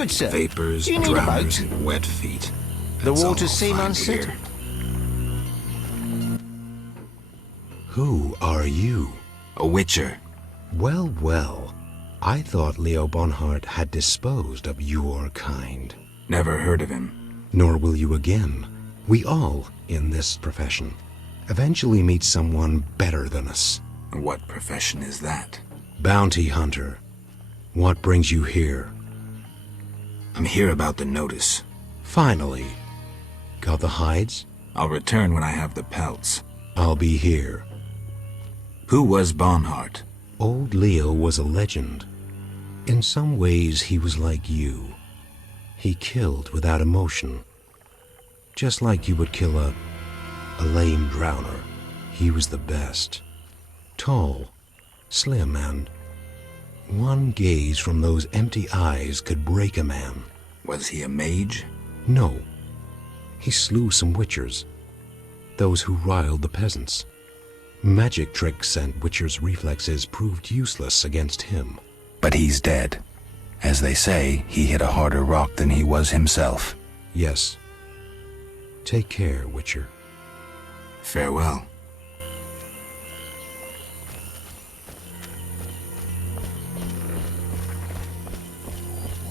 Good sir. Vapors, Do you need a drowners, boat? and wet feet. The That's all waters I'll seem find unsettled. here. Who are you? A witcher. Well, well. I thought Leo Bonhart had disposed of your kind. Never heard of him. Nor will you again. We all, in this profession, eventually meet someone better than us. What profession is that? Bounty hunter. What brings you here? I'm here about the notice. Finally. Got the hides? I'll return when I have the pelts. I'll be here. Who was Bonhart? Old Leo was a legend. In some ways, he was like you. He killed without emotion. Just like you would kill a lame drowner. He was the best. Tall, slim, and one gaze from those empty eyes could break a man. Was he a mage? No. He slew some witchers. Those who riled the peasants. Magic tricks and witchers' reflexes proved useless against him. But he's dead. As they say, he hit a harder rock than he was himself. Yes. Take care, Witcher. Farewell.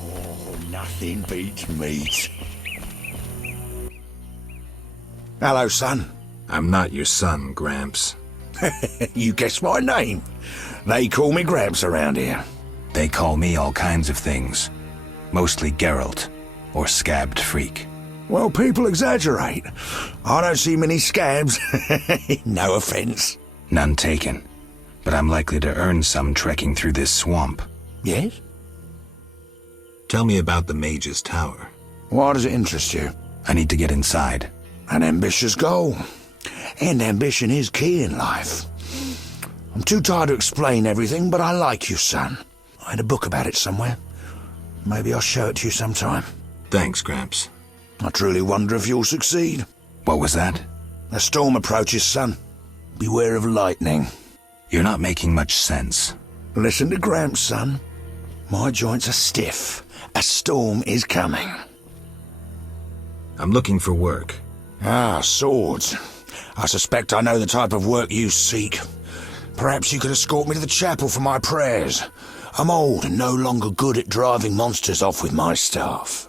Oh, nothing beats meat. Hello, son. I'm not your son, Gramps. You guessed my name. They call me Gramps around here. They call me all kinds of things. Mostly Geralt, or Scabbed Freak. Well, people exaggerate. I don't see many scabs. No offense. None taken. But I'm likely to earn some trekking through this swamp. Yes? Tell me about the Mage's Tower. Why does it interest you? I need to get inside. An ambitious goal. And ambition is key in life. I'm too tired to explain everything, but I like you, son. I had a book about it somewhere. Maybe I'll show it to you sometime. Thanks, Gramps. I truly wonder if you'll succeed. What was that? A storm approaches, son. Beware of lightning. You're not making much sense. Listen to Gramps, son. My joints are stiff. A storm is coming. I'm looking for work. Ah, swords. I suspect I know the type of work you seek. Perhaps you could escort me to the chapel for my prayers. I'm old and no longer good at driving monsters off with my staff.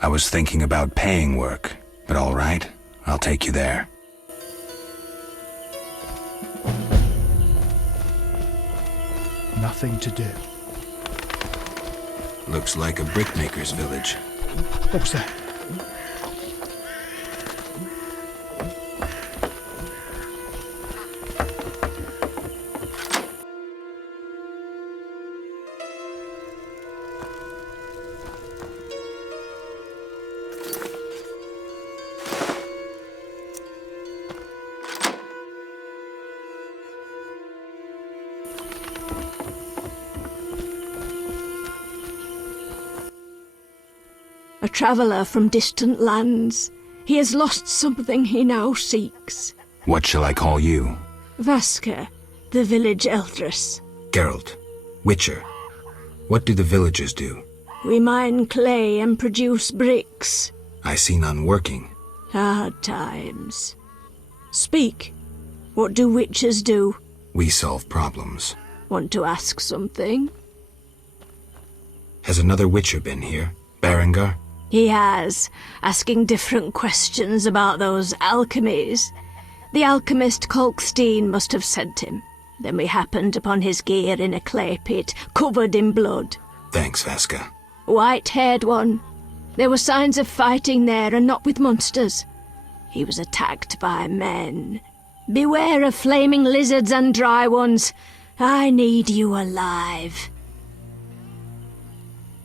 I was thinking about paying work, but all right, I'll take you there. Nothing to do. Looks like a brickmaker's village. What was that? A traveller from distant lands. He has lost something he now seeks. What shall I call you? Vaska, the village eldress. Geralt. Witcher. What do the villagers do? We mine clay and produce bricks. I see none working. Hard times. Speak. What do witchers do? We solve problems. Want to ask something? Has another witcher been here? Berengar? He has, asking different questions about those alchemies. The alchemist Kolkstein must have sent him. Then we happened upon his gear in a clay pit, covered in blood. Thanks, Vaska. White-haired one. There were signs of fighting there, and not with monsters. He was attacked by men. Beware of flaming lizards and dry ones. I need you alive.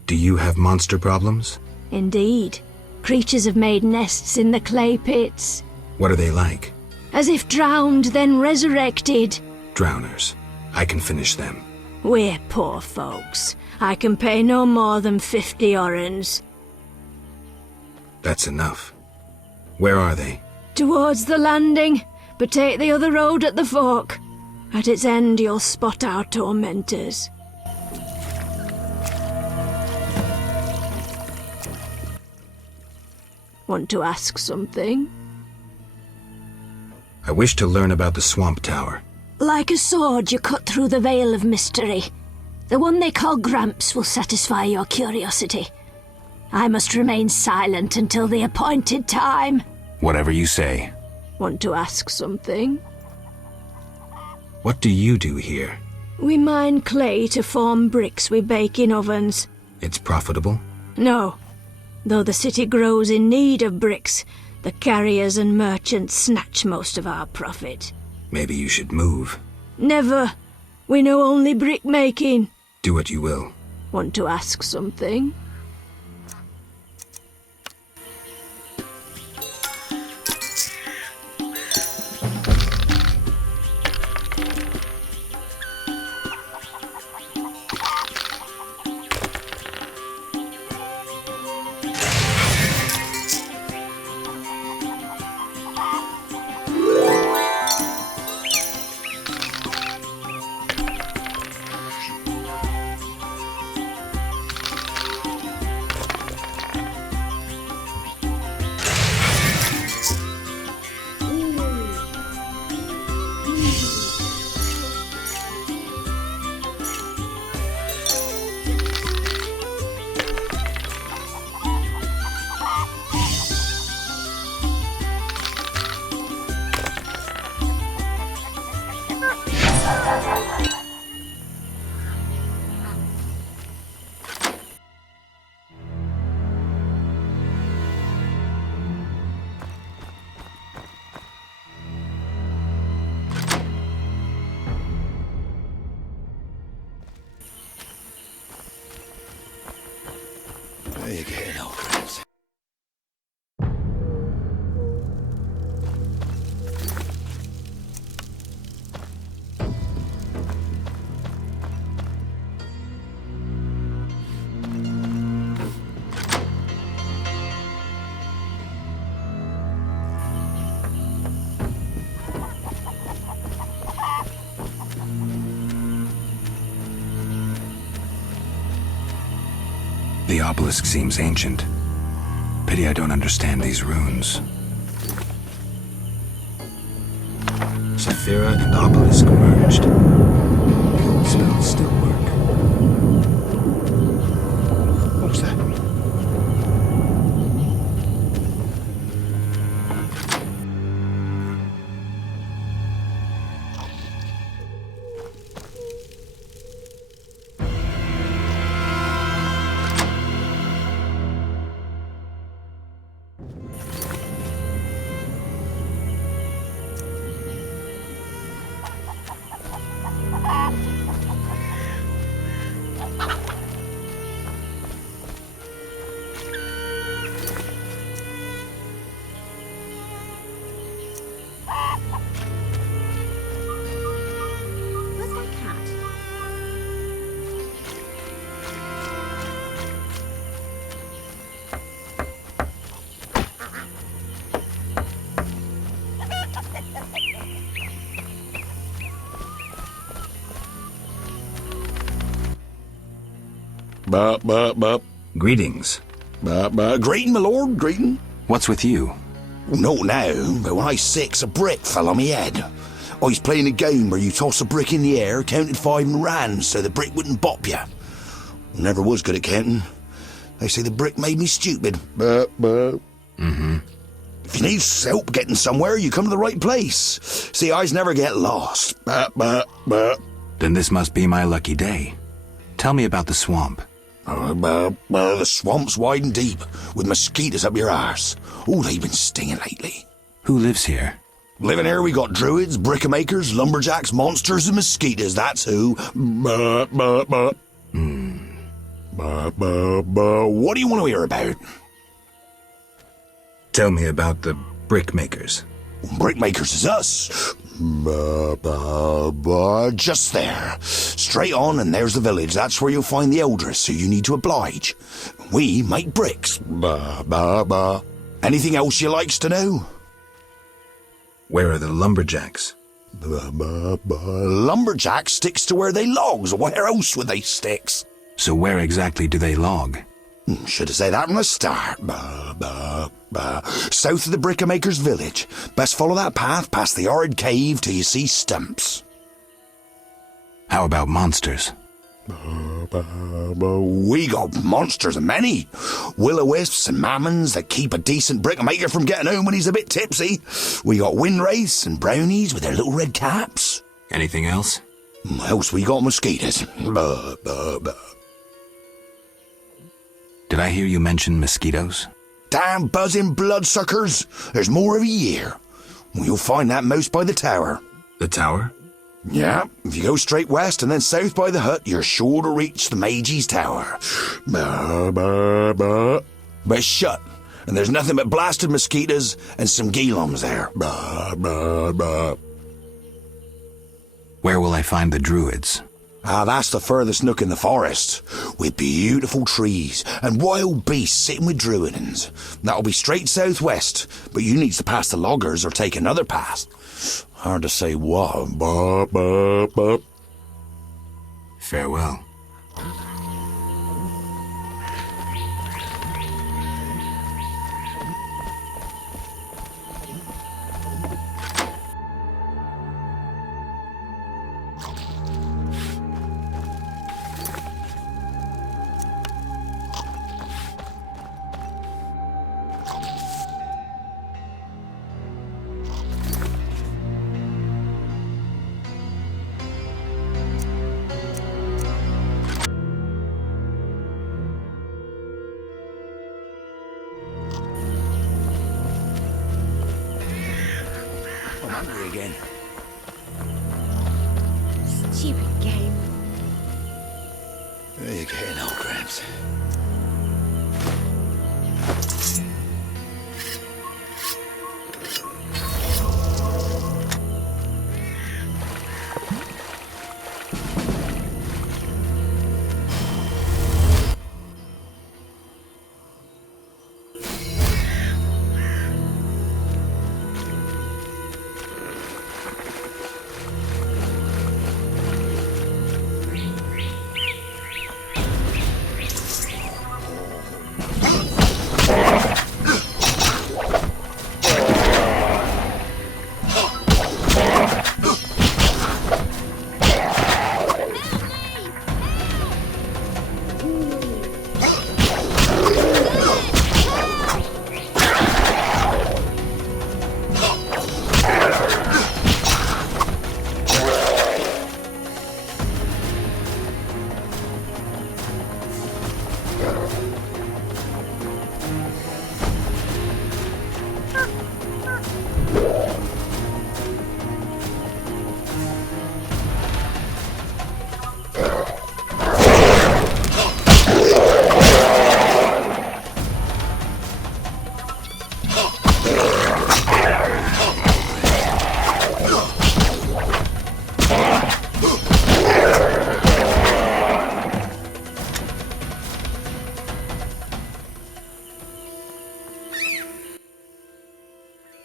Do you have monster problems? Indeed. Creatures have made nests in the clay pits. What are they like? As if drowned, then resurrected. Drowners. I can finish them. We're poor folks. I can pay no more than 50 orens. That's enough. Where are they? Towards the landing, but take the other road at the fork. At its end you'll spot our tormentors. Want to ask something? I wish to learn about the Swamp Tower. Like a sword, you cut through the veil of mystery. The one they call Gramps will satisfy your curiosity. I must remain silent until the appointed time. Whatever you say. Want to ask something? What do you do here? We mine clay to form bricks we bake in ovens. It's profitable? No. Though the city grows in need of bricks, the carriers and merchants snatch most of our profit. Maybe you should move. Never. We know only brick making. Do what you will. Want to ask something? There you get, old friends. The obelisk seems ancient. Pity I don't understand these runes. Saphira and obelisk merged. The old spells still work. What's that? Where's my cat? Bup. Greetings. Greeting, my lord, greeting. What's with you? Not now, but when I was 6, a brick fell on me head. I was playing a game where you toss a brick in the air, counted 5 and ran so the brick wouldn't bop you. Never was good at counting. They say the brick made me stupid. Mm-hmm. If you need help getting somewhere, you come to the right place. See, I never get lost. Then this must be my lucky day. Tell me about the swamp. The swamp's wide and deep, with mosquitoes up your arse. Oh, they've been stinging lately. Who lives here? Living here, we got druids, brickmakers, lumberjacks, monsters, and mosquitoes. That's who. What do you want to hear about? Tell me about the brickmakers. Brickmakers is us. Just there. Straight on, and there's the village. That's where you'll find the elders, so you need to oblige. We make bricks. Anything else you likes to know? Where are the lumberjacks? Lumberjack sticks to where they logs. Where else would they sticks? So where exactly do they log? Should have said that from the start. South of the Brickmaker's village. Best follow that path past the horrid cave till you see stumps. How about monsters? We got monsters many. Will-o-wisps and mammons that keep a decent brickmaker from getting home when he's a bit tipsy. We got windwraiths and brownies with their little red caps. Anything else? Else we got mosquitoes. Did I hear you mention mosquitoes? Damn buzzing bloodsuckers. There's more every year. You'll find that most by the tower. The tower? Yeah, if you go straight west and then south by the hut, you're sure to reach the Mage's Tower. But it's shut, and there's nothing but blasted mosquitoes and some geelums there. Where will I find the druids? That's the furthest nook in the forest, with beautiful trees and wild beasts sitting with druidans. That'll be straight southwest, but you need to pass the loggers or take another path. Hard to say what. Farewell. I'm hungry again. Stupid game. There you getting old, Gramps.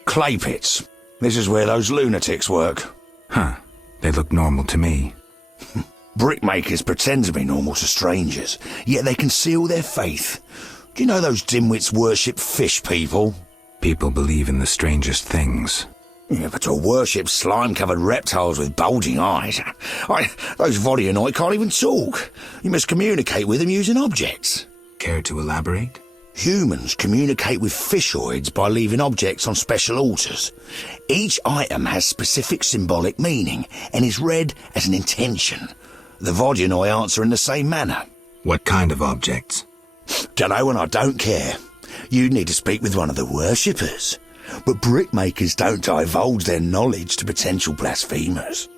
Clay pits. This is where those lunatics work. Huh. They look normal to me. Brickmakers pretend to be normal to strangers, yet they conceal their faith. Do you know those dimwits worship fish people? People believe in the strangest things. Yeah, but to worship slime-covered reptiles with bulging eyes. Those Vodyanoi can't even talk. You must communicate with them using objects. Care to elaborate? Humans communicate with fishoids by leaving objects on special altars. Each item has specific symbolic meaning and is read as an intention. The Vodyanoi answer in the same manner. What kind of objects? Dunno, and I don't care. You'd need to speak with one of the worshippers. But brickmakers don't divulge their knowledge to potential blasphemers.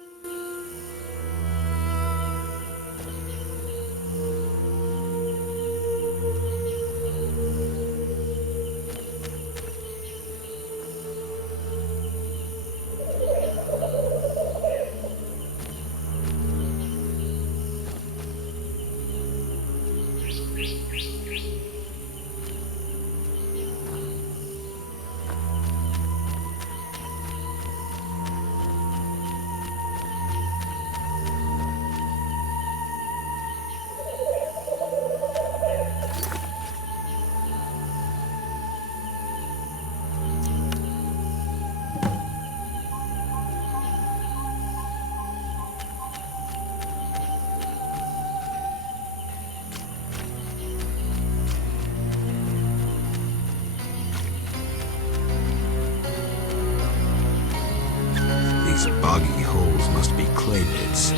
must be clay pits.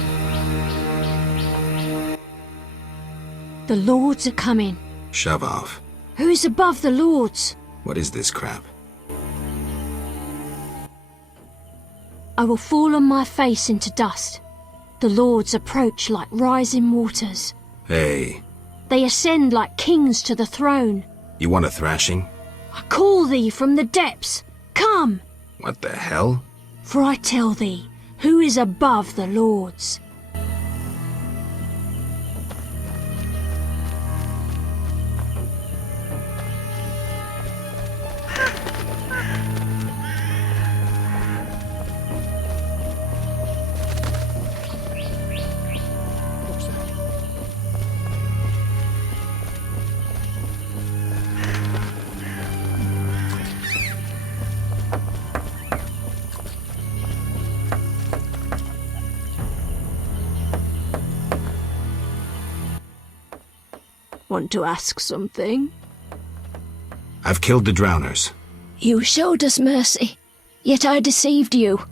The lords are coming. Shove off. Who is above the lords? What is this crap? I will fall on my face into dust. The lords approach like rising waters. Hey, They ascend like kings to the throne. you want a thrashing? I call thee from the depths. Come, What the hell? for I tell thee, who is above the lords. Want to ask something? I've killed the drowners. You showed us mercy, yet I deceived you.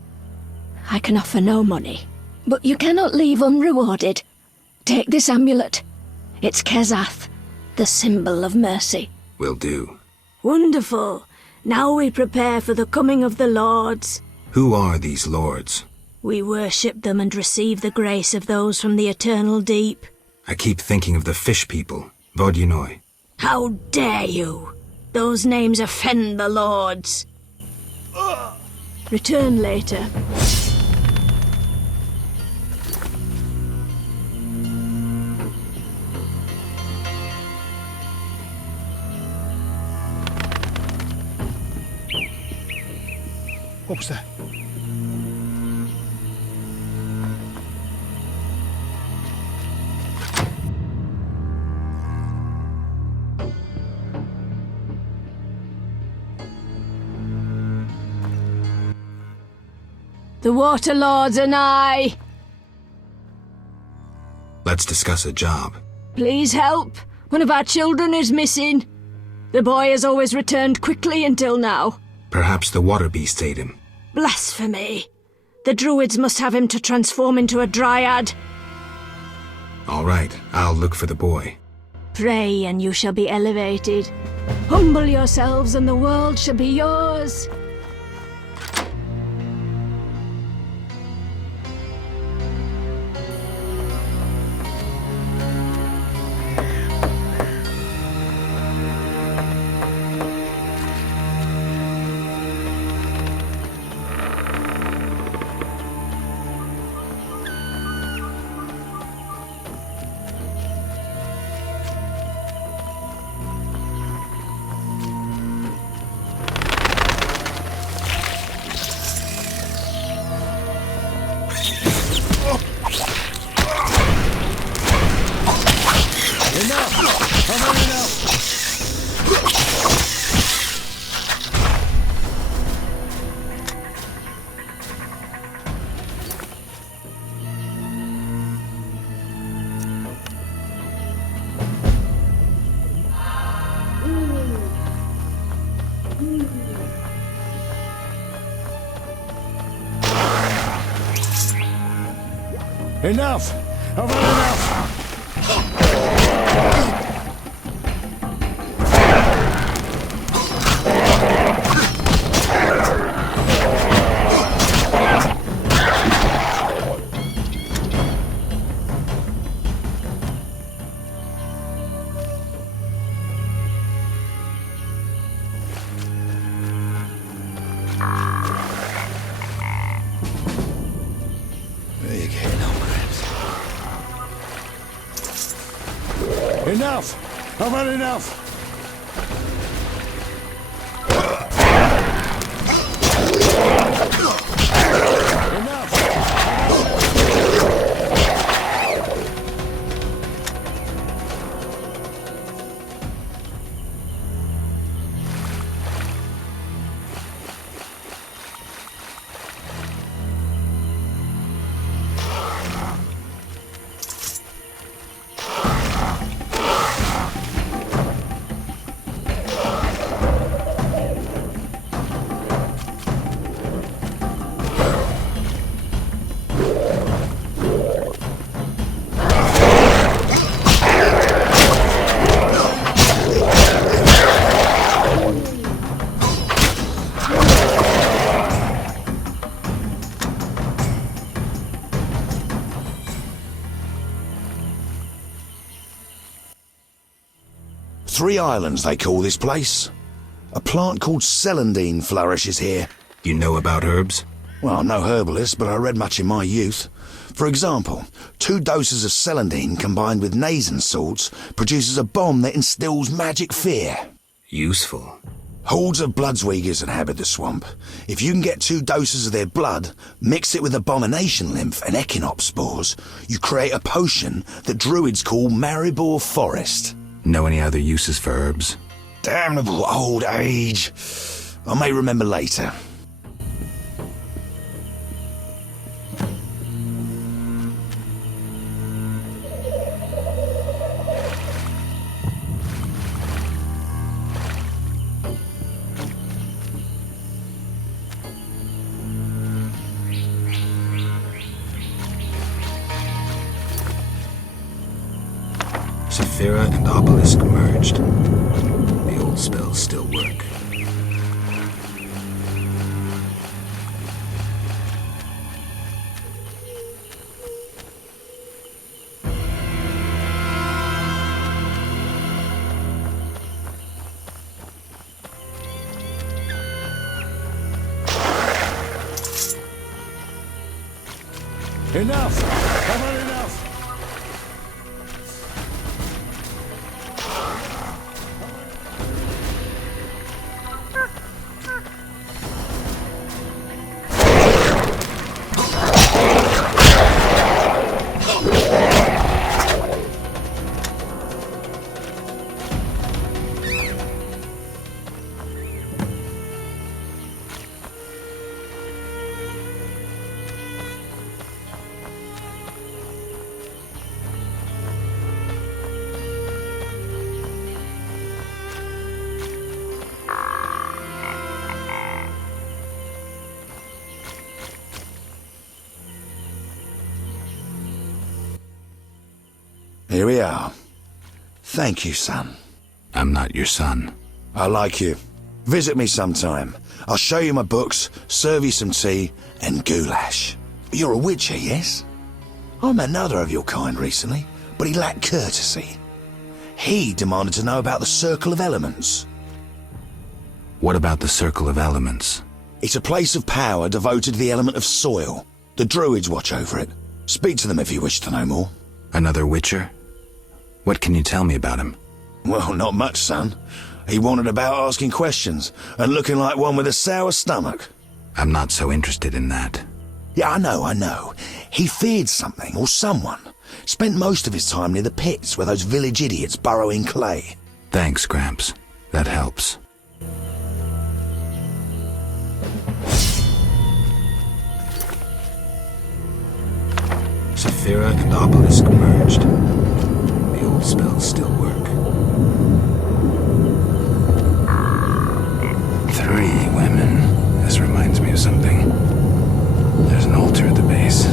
I can offer no money, but you cannot leave unrewarded. Take this amulet. It's Kezath, the symbol of mercy. Will do. Wonderful. Now we prepare for the coming of the lords. Who are these lords? We worship them and receive the grace of those from the eternal deep. I keep thinking of the fish people. Vodunoi. How dare you? Those names offend the lords. Return later. What was that? The water lords are nigh. Let's discuss a job. Please help. One of our children is missing. The boy has always returned quickly until now. Perhaps the water beast ate him. Blasphemy. The druids must have him to transform into a dryad. All right, I'll look for the boy. Pray and you shall be elevated. Humble yourselves and the world shall be yours. Enough! I've had enough! There you go, no crabs. Enough! I've had enough! 3 islands, they call this place. A plant called celandine flourishes here. You know about herbs? Well, I'm no herbalist, but I read much in my youth. For example, 2 doses of celandine combined with nasen salts produces a bomb that instills magic fear. Useful. Hordes of Bloodsweegers inhabit the swamp. If you can get 2 doses of their blood, mix it with abomination lymph and echinopsis spores, you create a potion that druids call Maribor Forest. Know any other uses for herbs? Damnable old age. I may remember later. Saphira and Obelisk merged. The old spells still work. Enough! Have had enough! Here we are. Thank you, son. I'm not your son. I like you. Visit me sometime. I'll show you my books, serve you some tea, and goulash. You're a witcher, yes? I met another of your kind recently, but he lacked courtesy. He demanded to know about the Circle of Elements. What about the Circle of Elements? It's a place of power devoted to the element of soil. The druids watch over it. Speak to them if you wish to know more. Another witcher? What can you tell me about him? Well, not much, son. He wandered about asking questions and looking like one with a sour stomach. I'm not so interested in that. Yeah, I know. He feared something or someone. Spent most of his time near the pits where those village idiots burrow in clay. Thanks, Gramps. That helps. Saphira and Obelisk merged. The old spells still work. 3 women. This reminds me of something. There's an altar at the base.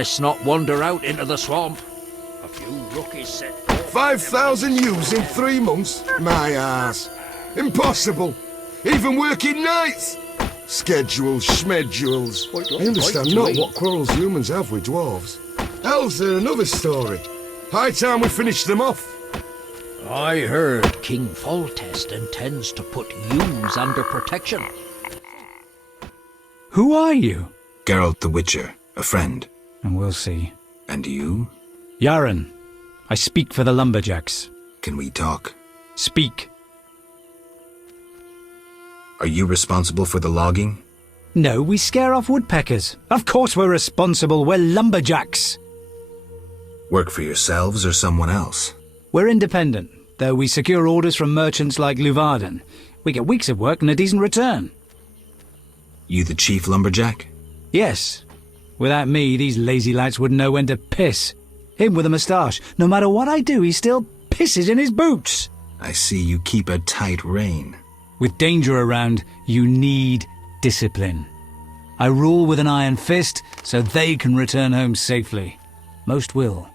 Let's not wander out into the swamp. A few rookies set. 5,000 ewes in 3 months? My ass. Impossible. Even working nights. Schedules, schmedules. I understand not what quarrels humans have with dwarves. Hell's there another story. High time we finished them off. I heard King Foltest intends to put ewes under protection. Who are you? Geralt the Witcher, a friend. And we'll see. And you? Yaren, I speak for the lumberjacks. Can we talk? Speak. Are you responsible for the logging? No, we scare off woodpeckers. Of course we're responsible. We're lumberjacks. Work for yourselves or someone else? We're independent, though we secure orders from merchants like Luvarden. We get weeks of work and a decent return. You the chief lumberjack? Yes. Without me, these lazy lads wouldn't know when to piss. Him with a moustache. No matter what I do, he still pisses in his boots. I see you keep a tight rein. With danger around, you need discipline. I rule with an iron fist so they can return home safely. Most will.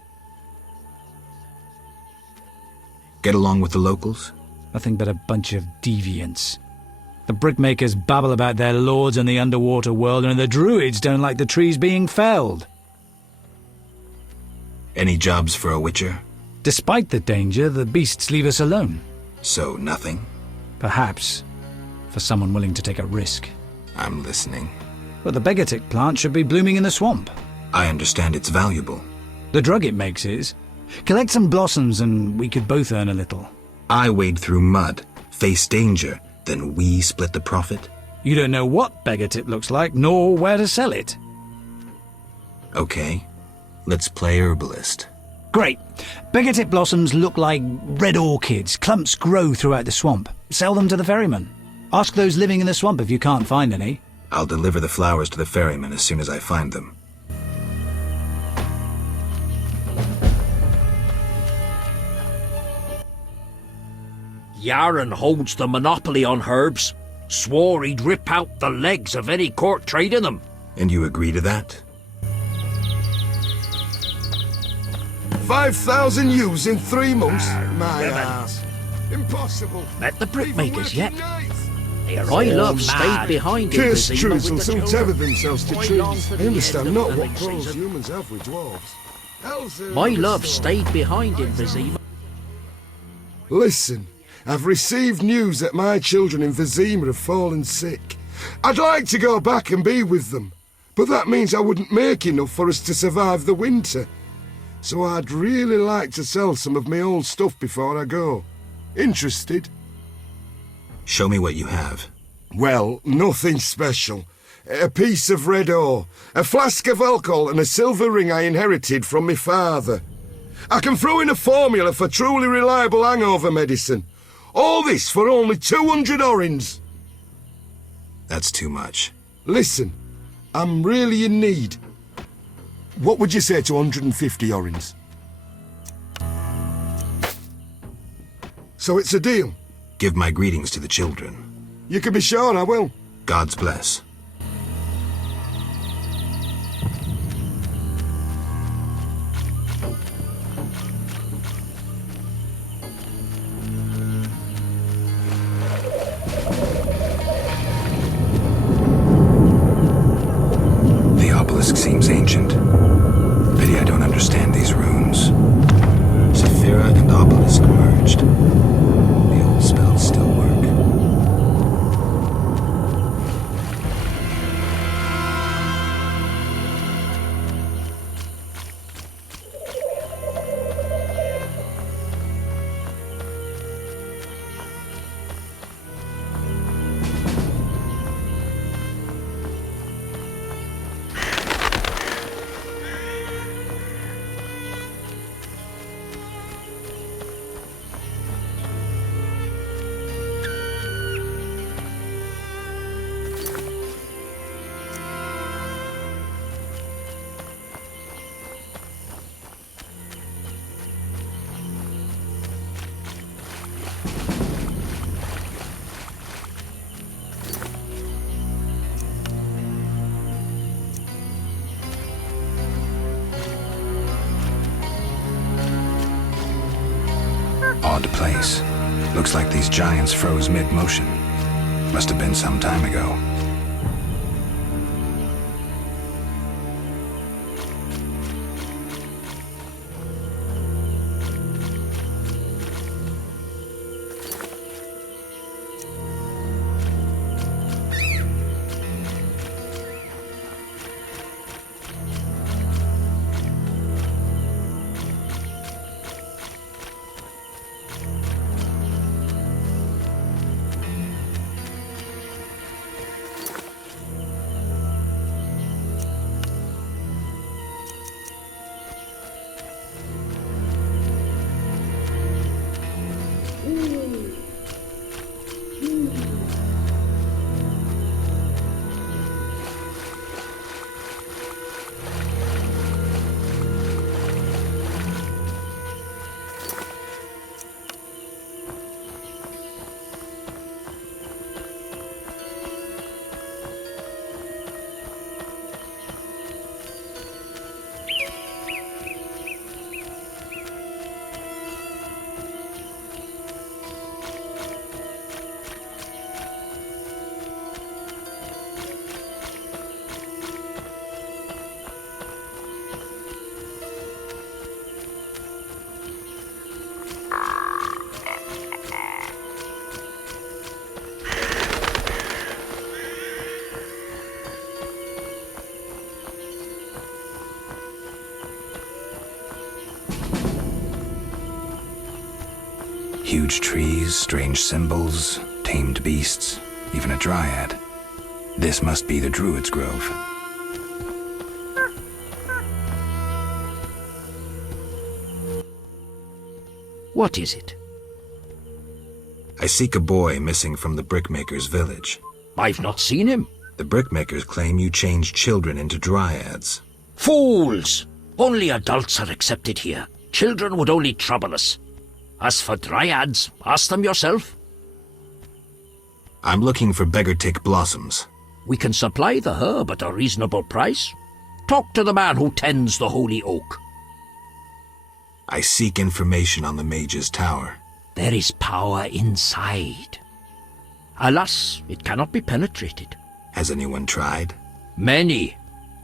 Get along with the locals? Nothing but a bunch of deviants. The brickmakers babble about their lords and the underwater world, and the druids don't like the trees being felled. Any jobs for a witcher? Despite the danger, the beasts leave us alone. So nothing? Perhaps, for someone willing to take a risk. I'm listening. But the Begatic plant should be blooming in the swamp. I understand it's valuable. The drug it makes is. Collect some blossoms and we could both earn a little. I wade through mud, face danger, then we split the profit? You don't know what Begatip looks like, nor where to sell it. Okay, let's play herbalist. Great. Begatip blossoms look like red orchids. Clumps grow throughout the swamp. Sell them to the ferryman. Ask those living in the swamp if you can't find any. I'll deliver the flowers to the ferryman as soon as I find them. Yaren holds the monopoly on herbs. Swore he'd rip out the legs of any court trading them. And you agree to that? 5,000 ewes in 3 months? My ass. Impossible. Met the brickmakers Even yet? working nights. Here I love stayed behind in Cursed Vizima truths will with the soon children. tether themselves to Way long trees. for I the understand end of not the what milling quarrels season. humans have with dwarves. Hell's there My another love story. stayed behind in Vizima. Listen, I've received news that my children in Vizima have fallen sick. I'd like to go back and be with them, but that means I wouldn't make enough for us to survive the winter. So I'd really like to sell some of my old stuff before I go. Interested? Show me what you have. Well, nothing special. A piece of red ore, a flask of alcohol and a silver ring I inherited from my father. I can throw in a formula for truly reliable hangover medicine. All this for only 200 orins. That's too much. Listen, I'm really in need. What would you say to 150 orins? So it's a deal? Give my greetings to the children. You can be sure I will. God's bless. The obelisk seems ancient. Pity I don't understand these runes. Saphira and obelisk merged. The old spells still work. Odd place. Looks like these giants froze mid-motion. Must have been some time ago. Huge trees, strange symbols, tamed beasts, even a dryad. This must be the Druid's Grove. What is it? I seek a boy missing from the Brickmaker's village. I've not seen him. The Brickmakers claim you changed children into dryads. Fools! Only adults are accepted here. Children would only trouble us. As for dryads, ask them yourself. I'm looking for Beggartick blossoms. We can supply the herb at a reasonable price. Talk to the man who tends the holy oak. I seek information on the Mage's Tower. There is power inside. Alas, it cannot be penetrated. Has anyone tried? Many.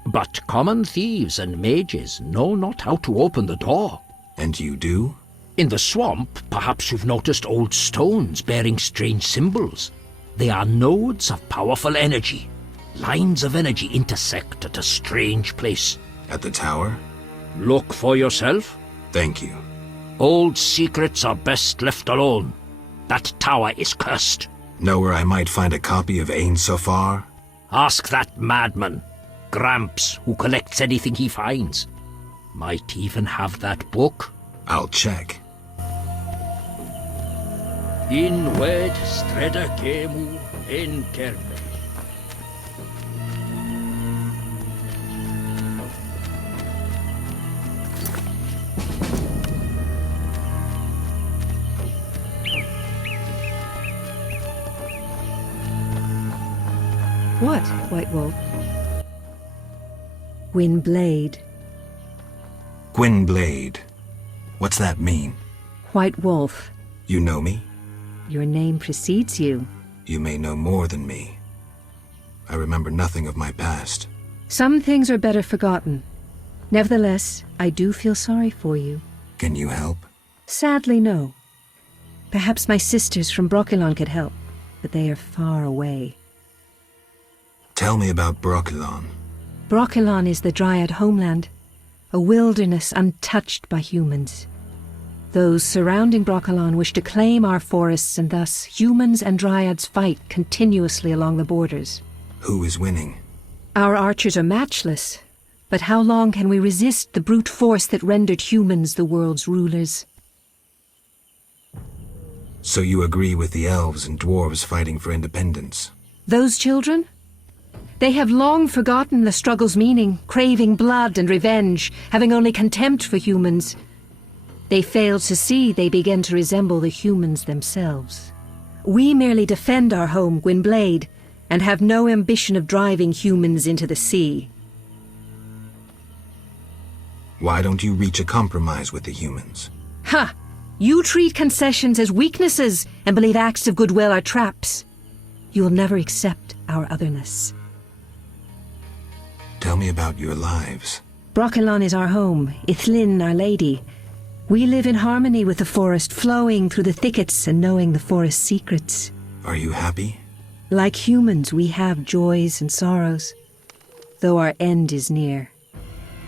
But common thieves and mages know not how to open the door. And you do? In the swamp, perhaps you've noticed old stones bearing strange symbols. They are nodes of powerful energy. Lines of energy intersect at a strange place. At the tower? Look for yourself. Thank you. Old secrets are best left alone. That tower is cursed. Know where I might find a copy of Ain Sofar? Ask that madman, Gramps, who collects anything he finds. Might even have that book. I'll check. Inwed streda gemu in kerme. White Wolf. Gwynblade. Gwynblade. What's that mean? White Wolf. You know me? Your name precedes you. You may know more than me. I remember nothing of my past. Some things are better forgotten. Nevertheless, I do feel sorry for you. Can you help? Sadly, no. Perhaps my sisters from Brokilon could help, but they are far away. Tell me about Brokilon. Brokilon is the Dryad homeland, a wilderness untouched by humans. Those surrounding Brokilon wish to claim our forests, and thus humans and Dryads fight continuously along the borders. Who is winning? Our archers are matchless, but how long can we resist the brute force that rendered humans the world's rulers? So you agree with the elves and dwarves fighting for independence? Those children? They have long forgotten the struggle's meaning, craving blood and revenge, having only contempt for humans. They fail to see they begin to resemble the humans themselves. We merely defend our home, Gwynblade, and have no ambition of driving humans into the sea. Why don't you reach a compromise with the humans? Ha! You treat concessions as weaknesses and believe acts of goodwill are traps. You will never accept our otherness. Tell me about your lives. Brokilon is our home, Ithlin our lady. We live in harmony with the forest, flowing through the thickets and knowing the forest's secrets. Are you happy? Like humans, we have joys and sorrows, though our end is near.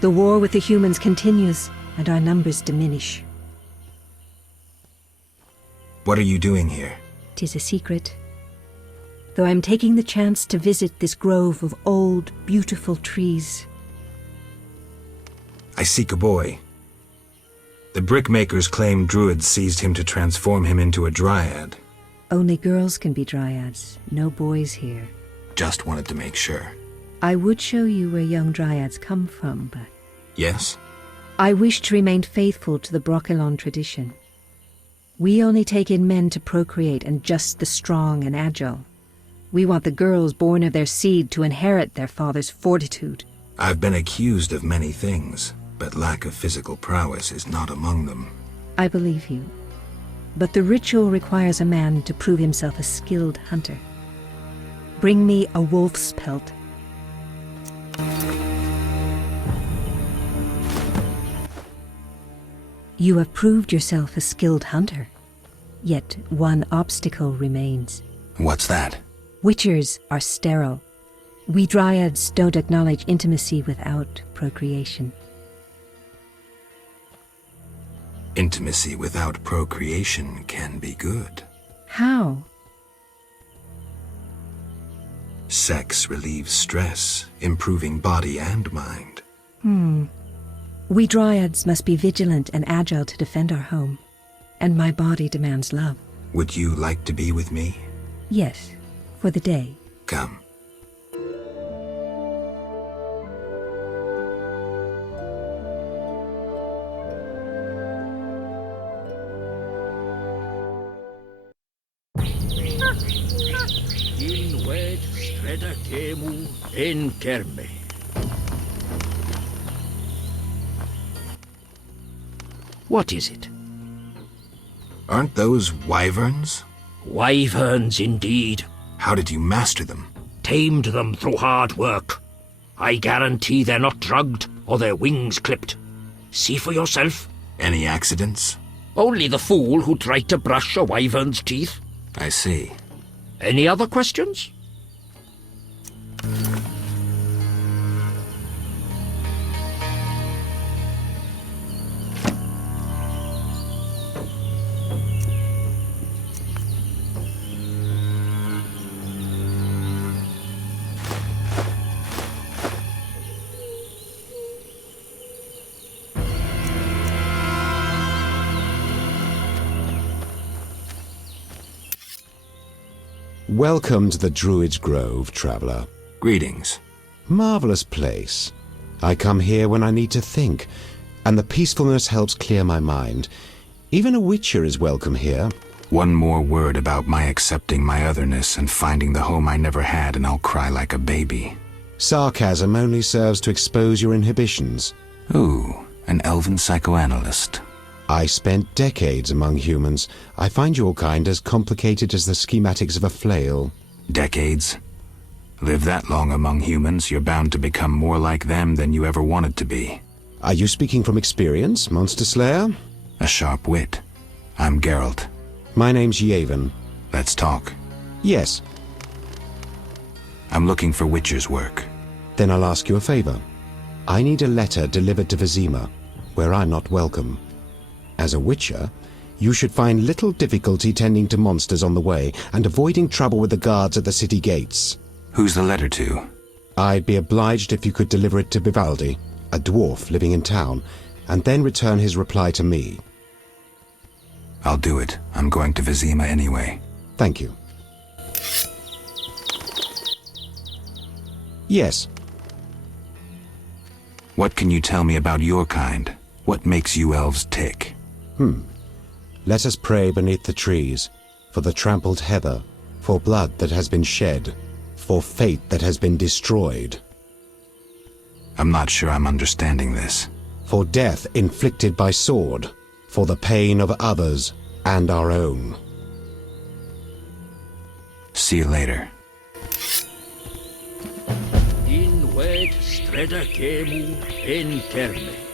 The war with the humans continues, and our numbers diminish. What are you doing here? 'Tis a secret. Though I'm taking the chance to visit this grove of old, beautiful trees. I seek a boy. The brickmakers claim druids seized him to transform him into a dryad. Only girls can be dryads, no boys here. Just wanted to make sure. I would show you where young dryads come from, but Yes? I wish to remain faithful to the Brokilon tradition. We only take in men to procreate, and just the strong and agile. We want the girls born of their seed to inherit their father's fortitude. I've been accused of many things, but lack of physical prowess is not among them. I believe you. But the ritual requires a man to prove himself a skilled hunter. Bring me a wolf's pelt. You have proved yourself a skilled hunter. Yet one obstacle remains. What's that? Witchers are sterile. We dryads don't acknowledge intimacy without procreation. Intimacy without procreation can be good. How? Sex relieves stress, improving body and mind. We dryads must be vigilant and agile to defend our home. And my body demands love. Would you like to be with me? Yes, for the day. Come. In wed streda temu en terme. What is it? Aren't those wyverns? Wyverns indeed. How did you master them? Tamed them through hard work. I guarantee they're not drugged or their wings clipped. See for yourself. Any accidents? Only the fool who tried to brush a wyvern's teeth. I see. Any other questions? Welcome to the Druid's Grove, traveller. Greetings. Marvellous place. I come here when I need to think, and the peacefulness helps clear my mind. Even a witcher is welcome here. One more word about my accepting my otherness and finding the home I never had, and I'll cry like a baby. Sarcasm only serves to expose your inhibitions. Ooh, an elven psychoanalyst. I spent decades among humans. I find your kind as complicated as the schematics of a flail. Decades? Live that long among humans, you're bound to become more like them than you ever wanted to be. Are you speaking from experience, Monster Slayer? A sharp wit. I'm Geralt. My name's Yavin. Let's talk. Yes. I'm looking for Witcher's work. Then I'll ask you a favor. I need a letter delivered to Vizima, where I'm not welcome. As a Witcher, you should find little difficulty tending to monsters on the way and avoiding trouble with the guards at the city gates. Who's the letter to? I'd be obliged if you could deliver it to Vivaldi, a dwarf living in town, and then return his reply to me. I'll do it. I'm going to Vizima anyway. Thank you. Yes. What can you tell me about your kind? What makes you elves tick? Let us pray beneath the trees, for the trampled heather, for blood that has been shed, for fate that has been destroyed, I'm not sure I'm understanding this. for death inflicted by sword, for the pain of others and our own. See you later. In ved streda kemu en terme.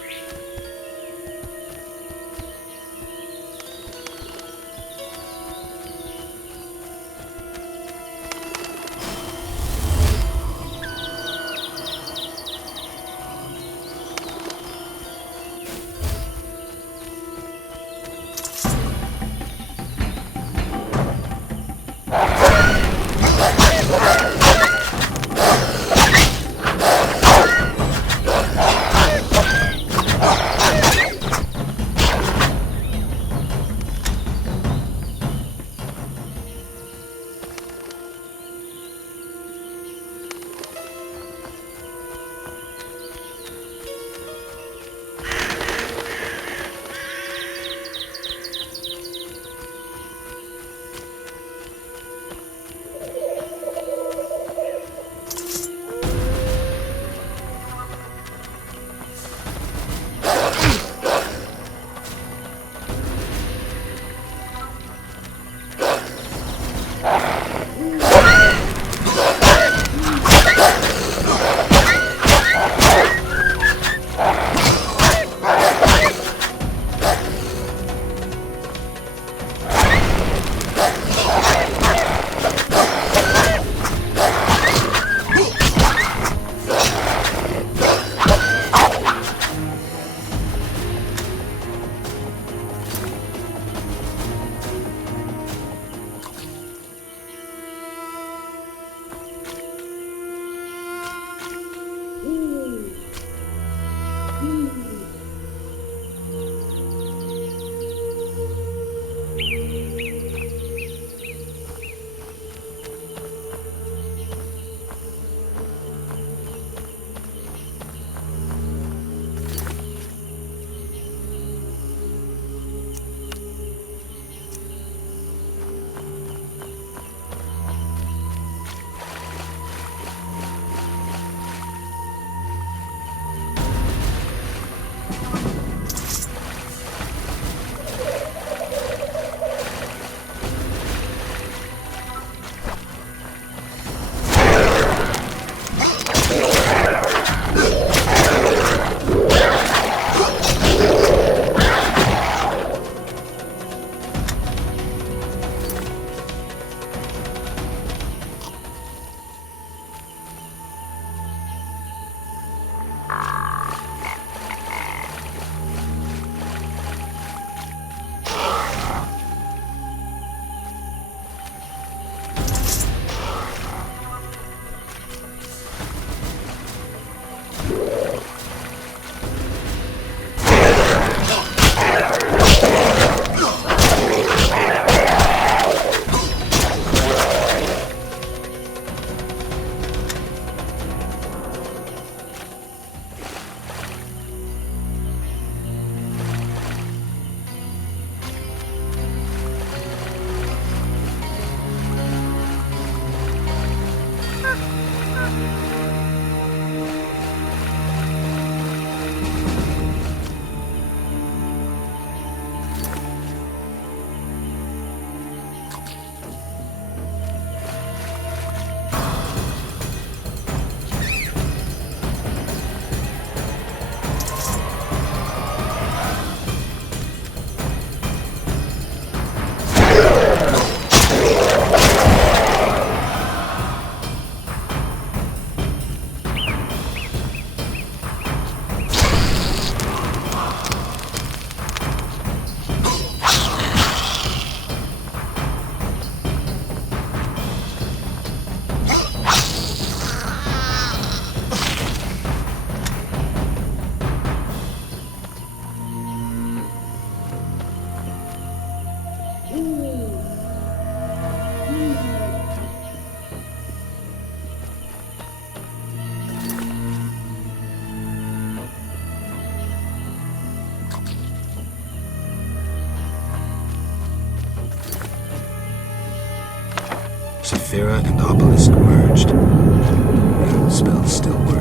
Sephira and Obelisk merged. The old spells still work.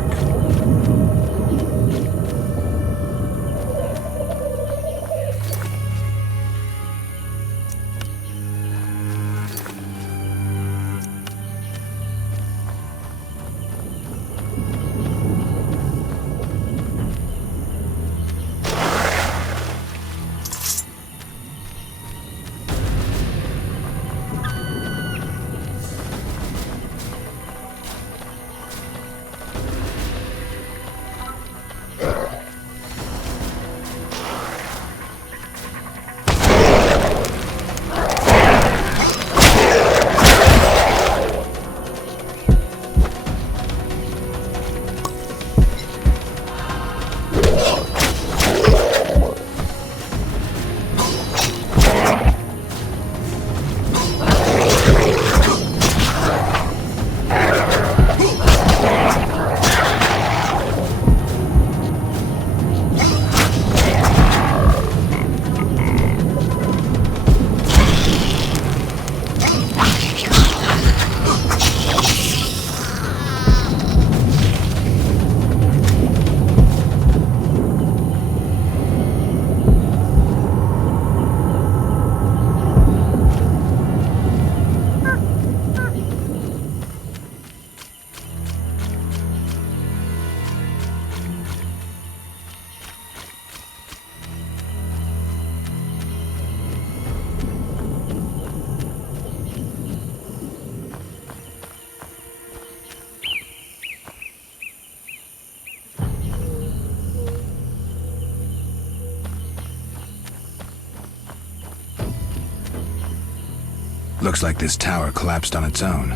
Looks like this tower collapsed on its own.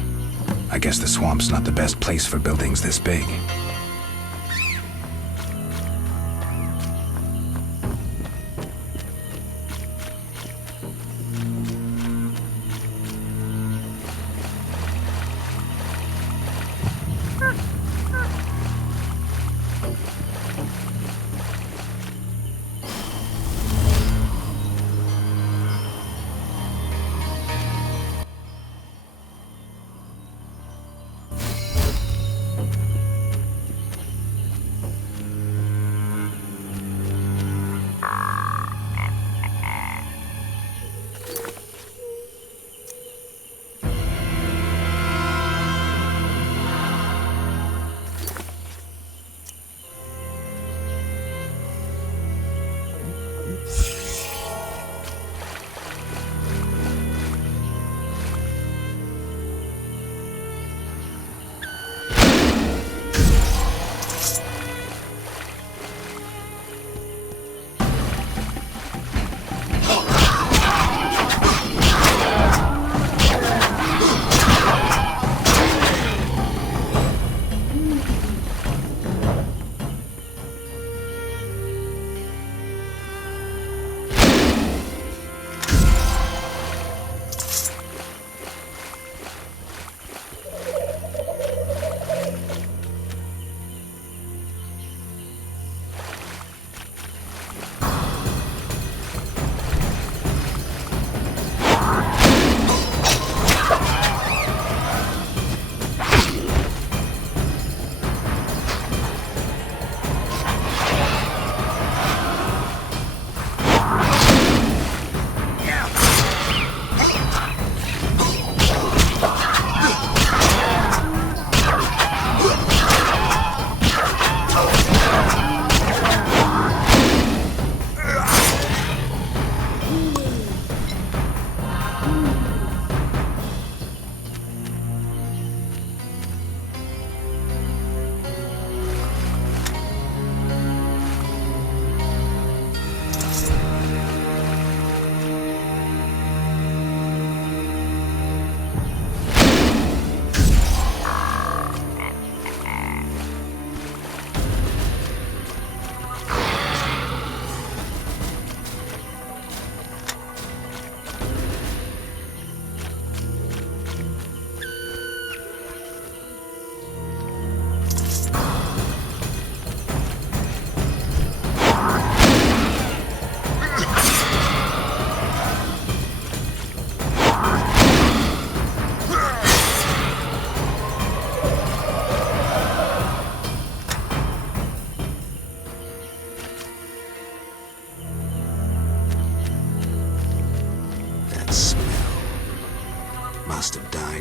I guess the swamp's not the best place for buildings this big.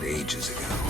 died ages ago.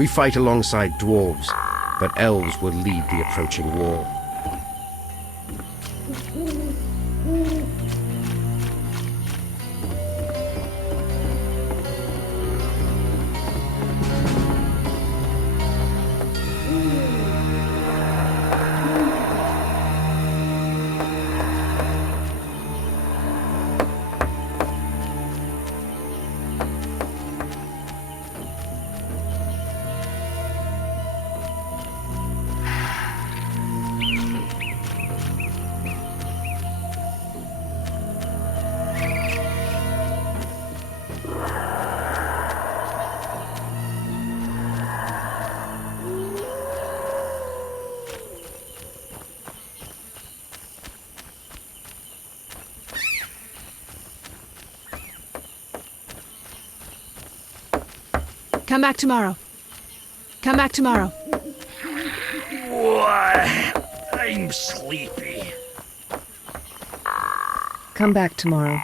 We fight alongside dwarves, but elves will lead the approaching war. Come back tomorrow. Come back tomorrow. Why, I'm sleepy. Come back tomorrow.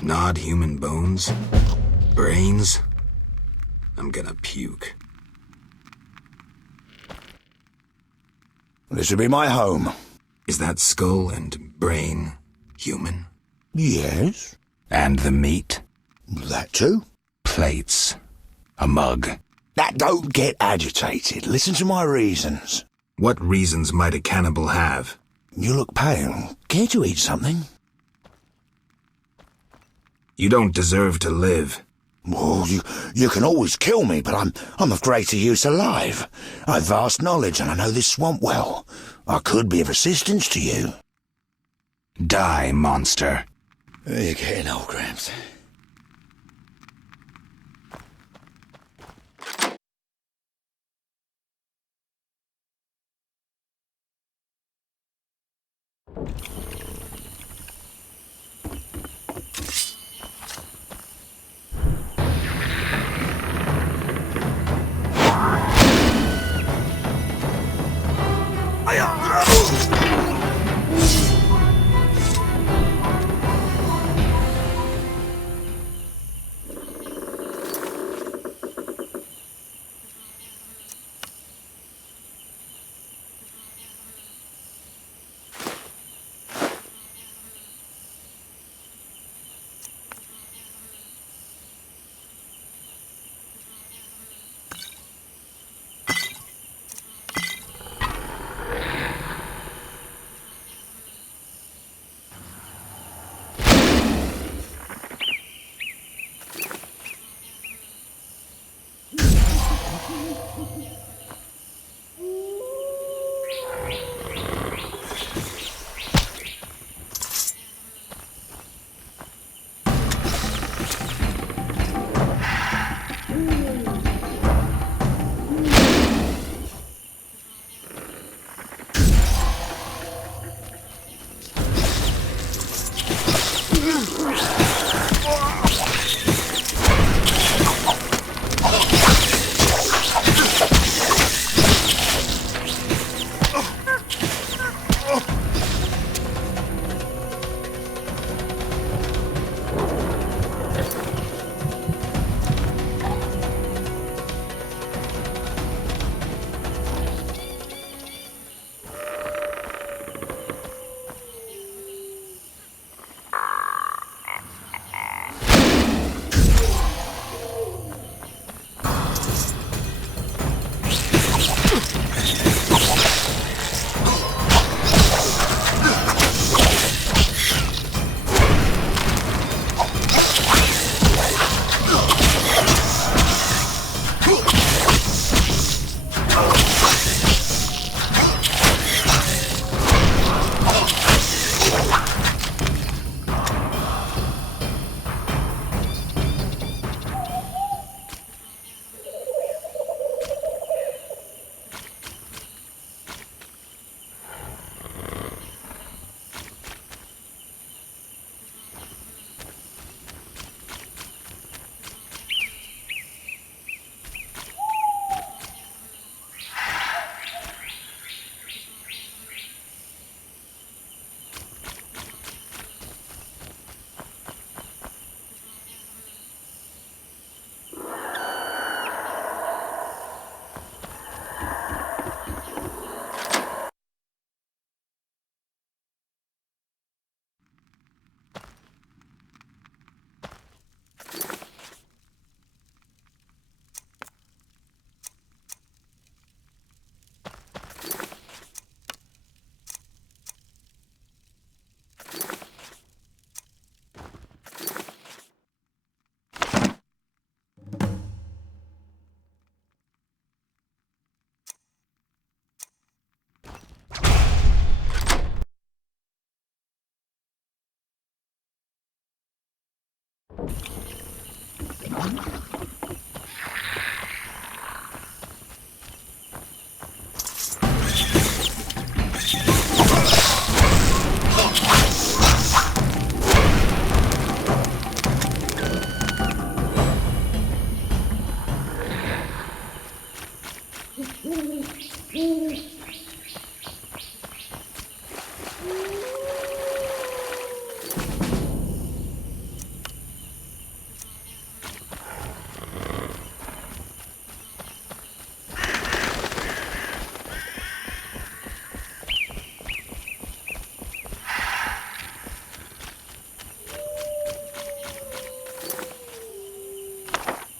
Gnawed human bones? Brains? I'm gonna puke. This would be my home. Is that skull and brain human? Yes. And the meat? That too. Plates. A mug. Now, don't get agitated. Listen to my reasons. What reasons might a cannibal have? You look pale. Care to eat something? You don't deserve to live. Well, you can always kill me, but I'm of greater use alive. I've vast knowledge and I know this swamp well. I could be of assistance to you. Die, monster. You're getting old, Gramps.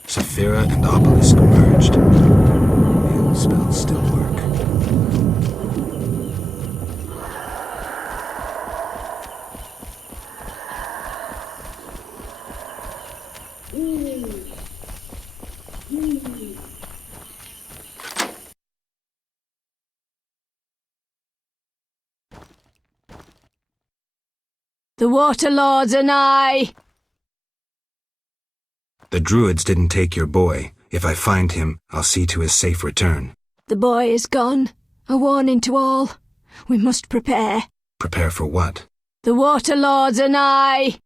Saphira and Obelisk merged. The old spells still work. The Water Lords are nigh. The druids didn't take your boy. If I find him, I'll see to his safe return. The boy is gone. A warning to all. We must prepare. Prepare for what? The Water Lords are nigh.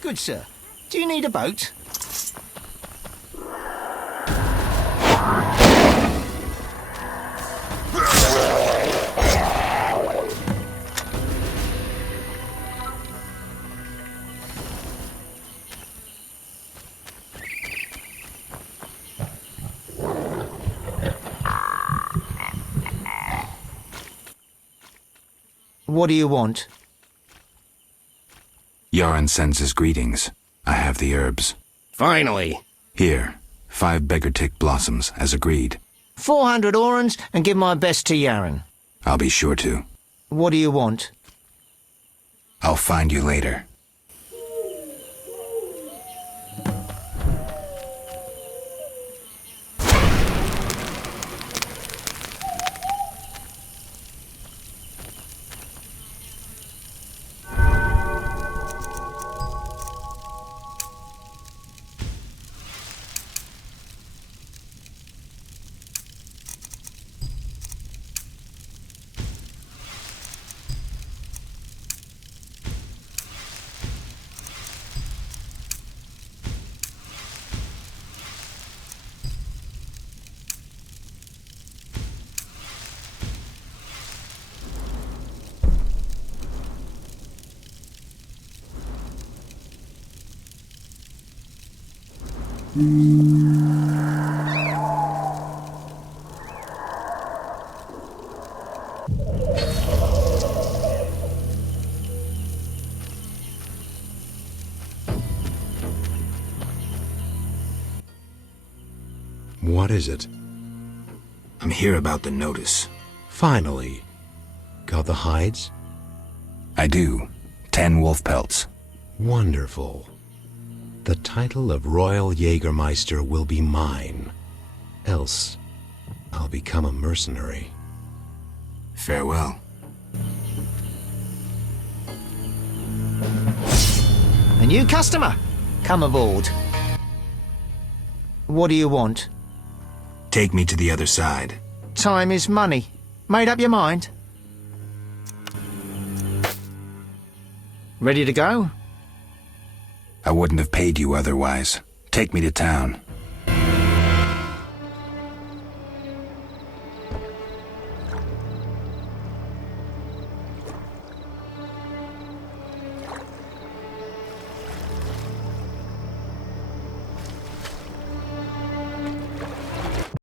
Good sir. Do you need a boat? What do you want? Yaron sends his greetings. I have the herbs. Finally. Here, 5 beggartick blossoms, as agreed. 400 orans and give my best to Yaron. I'll be sure to. What do you want? I'll find you later. What is it? I'm here about the notice. Finally. Got the hides? I do. 10 wolf pelts. Wonderful. The title of Royal Jägermeister will be mine. Else, I'll become a mercenary. Farewell. A new customer. Come aboard. What do you want? Take me to the other side. Time is money. Made up your mind? Ready to go? I wouldn't have paid you otherwise. Take me to town.